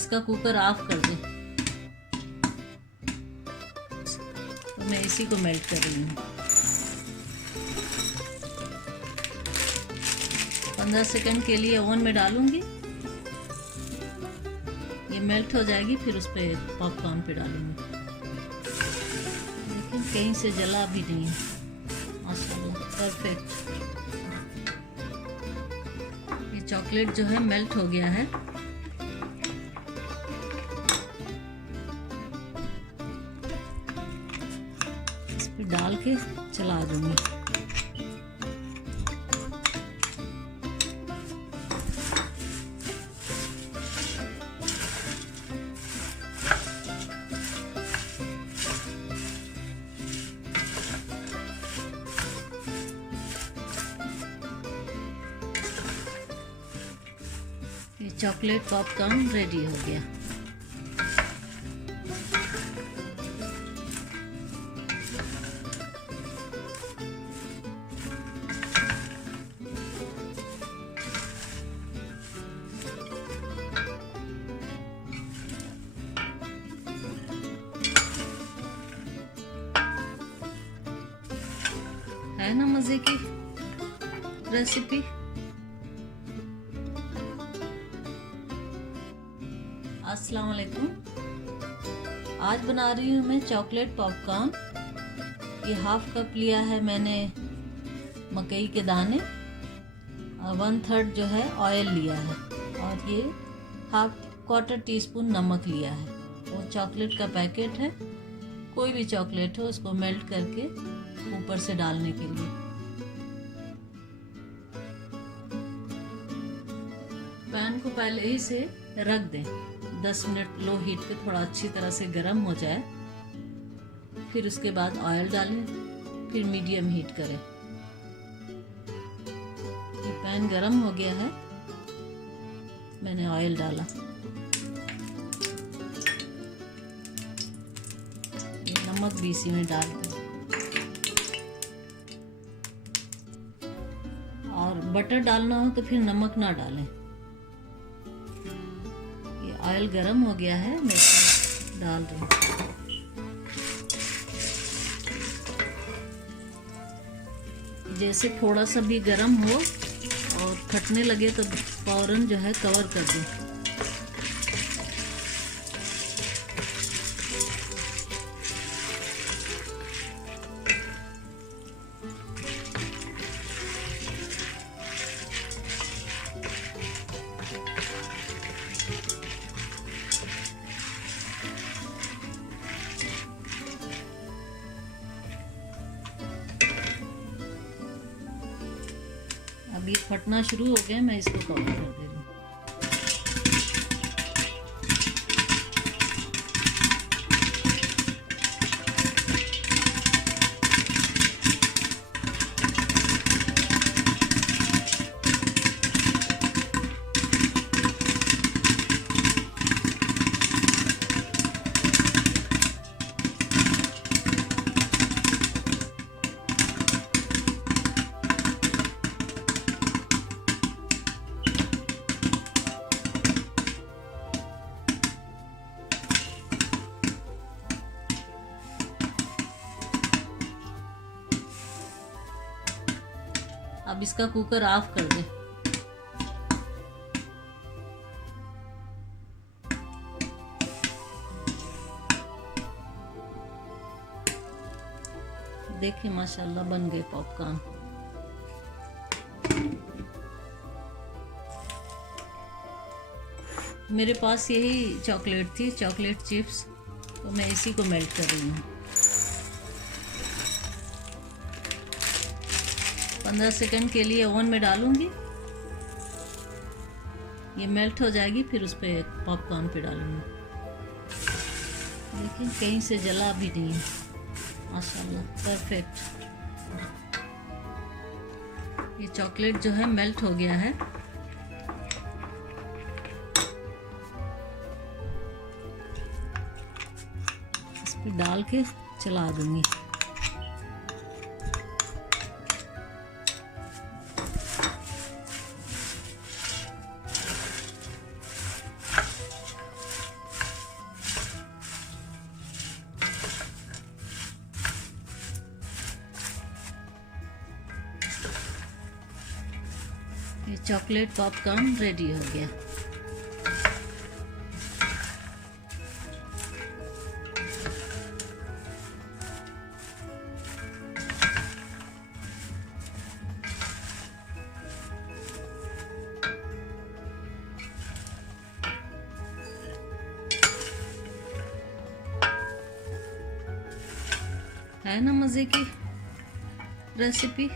इसका cooker of कर दें। तो मैं इसी को मेल्ट कर रही हूँ। 15 सेकंड के लिए ओवन में डालूंगी। ये मेल्ट हो जाएगी, फिर उस पर पॉपकॉर्न पे डालूंगी। लेकिन कहीं से जला भी नहीं है, माशाल्लाह परफेक्ट। ये चॉकलेट जो है मेल्ट हो गया है। इस पे डाल के चला दूंगी। ये चॉकलेट पॉपकॉर्न रेडी हो गया। है ना मज़े की रेसिपी। अस्सलाम वालेकुम। आज बना रही हूँ मैं चॉकलेट पॉपकॉर्न। ये हाफ कप लिया है मैंने मकई के दाने और 1/3 जो है ऑयल लिया है, और ये क्वार्टर टीस्पून नमक लिया है। वो चॉकलेट का पैकेट है, कोई भी चॉकलेट हो उसको मेल्ट करके ऊपर से डालने के लिए। पैन को पहले ही से रख दें, 10 मिनट लो हीट पे थोड़ा अच्छी तरह से गर्म हो जाए। फिर उसके बाद ऑयल डालें, फिर मीडियम हीट करें। ये पैन गर्म हो गया है, मैंने ऑयल डाला। ये नमक भी इसी में डाल दें, और बटर डालना हो तो फिर नमक ना डालें। ये ऑयल गरम हो गया है, मैं इसमें डाल दूँ। जैसे थोड़ा सा भी गरम हो और फटने लगे तो फौरन जो है कवर कर दें। अभी फटना शुरू हो गया, मैं इसको कवर कर दे रही हूँ। अब इसका कुकर ऑफ कर दें। देखिए माशाल्लाह बन गए पॉपकॉर्न। मेरे पास यही चॉकलेट थी, चॉकलेट चिप्स, तो मैं इसी को मेल्ट कर रही हूँ। 15 सेकंड के लिए ओवन में डालूंगी। ये मेल्ट हो जाएगी, फिर उस पर पॉपकॉर्न पे डालूंगी। लेकिन कहीं से जला भी नहीं है, माशाल्लाह परफेक्ट। ये चॉकलेट जो है मेल्ट हो गया है। इस पर डाल के चला दूंगी। चॉकलेट पॉपकॉर्न रेडी हो गया। है ना मज़े की रेसिपी।